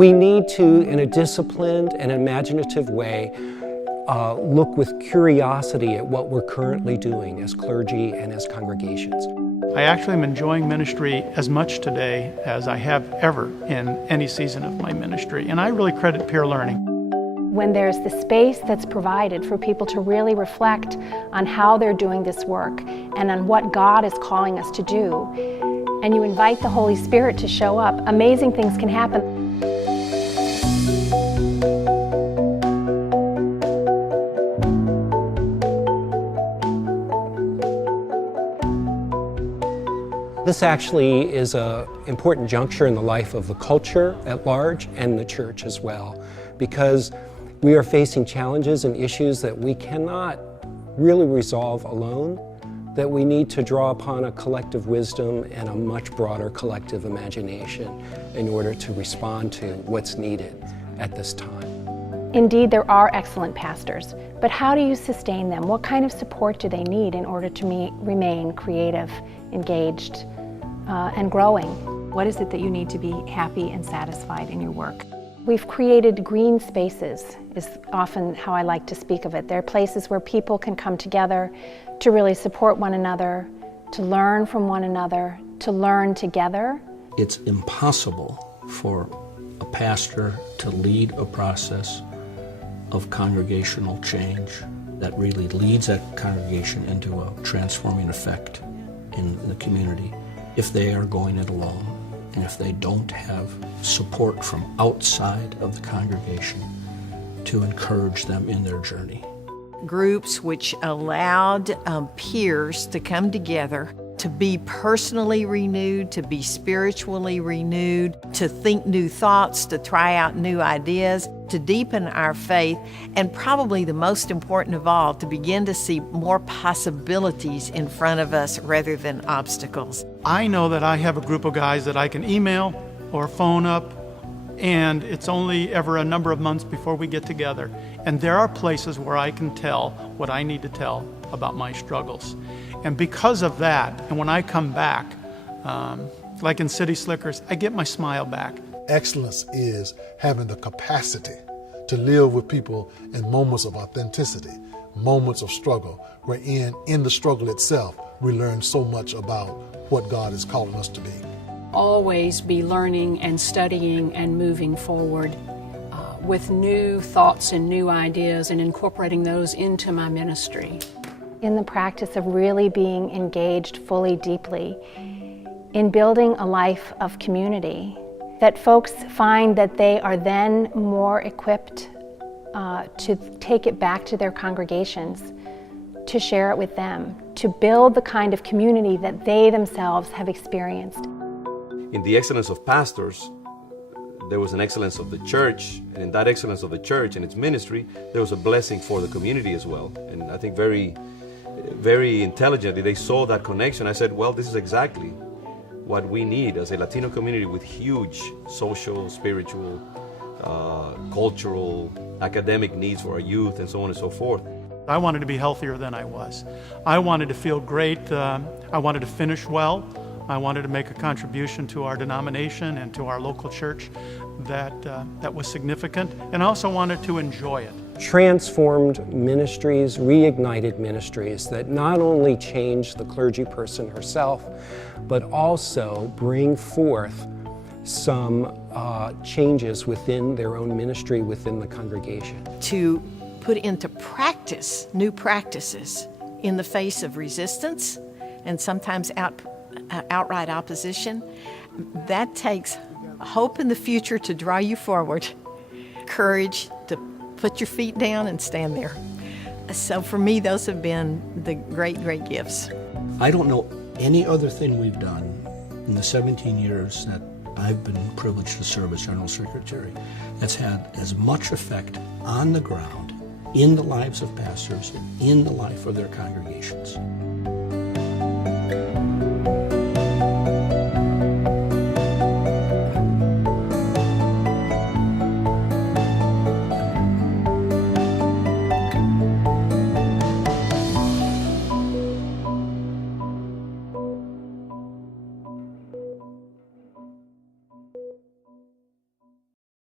We need to, in a disciplined and imaginative way, look with curiosity at what we're currently doing as clergy and as congregations. I actually am enjoying ministry as much today as I have ever in any season of my ministry, and I really credit peer learning. When there's the space that's provided for people to really reflect on how they're doing this work and on what God is calling us to do, and you invite the Holy Spirit to show up, amazing things can happen. This actually is an important juncture in the life of the culture at large and the church as well, because we are facing challenges and issues that we cannot really resolve alone, that we need to draw upon a collective wisdom and a much broader collective imagination in order to respond to what's needed at this time. Indeed, there are excellent pastors, but how do you sustain them? What kind of support do they need in order to remain creative, engaged, and growing? What is it that you need to be happy and satisfied in your work? We've created green spaces, is often how I like to speak of it. They're places where people can come together to really support one another, to learn from one another, to learn together. It's impossible for a pastor to lead a process of congregational change that really leads that congregation into a transforming effect in the community if they are going it alone and if they don't have support from outside of the congregation to encourage them in their journey. Groups which allowed peers to come together, to be personally renewed, to be spiritually renewed, to think new thoughts, to try out new ideas, to deepen our faith, and probably the most important of all, to begin to see more possibilities in front of us rather than obstacles. I know that I have a group of guys that I can email or phone up, and it's only ever a number of months before we get together. And there are places where I can tell what I need to tell about my struggles. And because of that, and when I come back, like in City Slickers, I get my smile back. Excellence is having the capacity to live with people in moments of authenticity, moments of struggle, wherein in the struggle itself, we learn so much about what God is calling us to be. Always be learning and studying and moving forward with new thoughts and new ideas and incorporating those into my ministry. In the practice of really being engaged fully, deeply, in building a life of community, that folks find that they are then more equipped to take it back to their congregations, to share it with them, to build the kind of community that they themselves have experienced. In the excellence of pastors, there was an excellence of the church, and in that excellence of the church and its ministry, there was a blessing for the community as well. And I think very intelligently they saw that connection. I said, well, this is exactly what we need as a Latino community with huge social, spiritual, cultural, academic needs for our youth and so on and so forth. I wanted to be healthier than I was. I wanted to feel great. I wanted to finish well. I wanted to make a contribution to our denomination and to our local church that was significant, and I also wanted to enjoy it. Transformed ministries, reignited ministries that not only change the clergy person herself, but also bring forth some changes within their own ministry, within the congregation. To put into practice new practices in the face of resistance and sometimes outright opposition, that takes hope in the future to draw you forward, courage to put your feet down and stand there. So for me, those have been the great, great gifts. I don't know any other thing we've done in the 17 years that I've been privileged to serve as General Secretary that's had as much effect on the ground, in the lives of pastors, in the life of their congregations.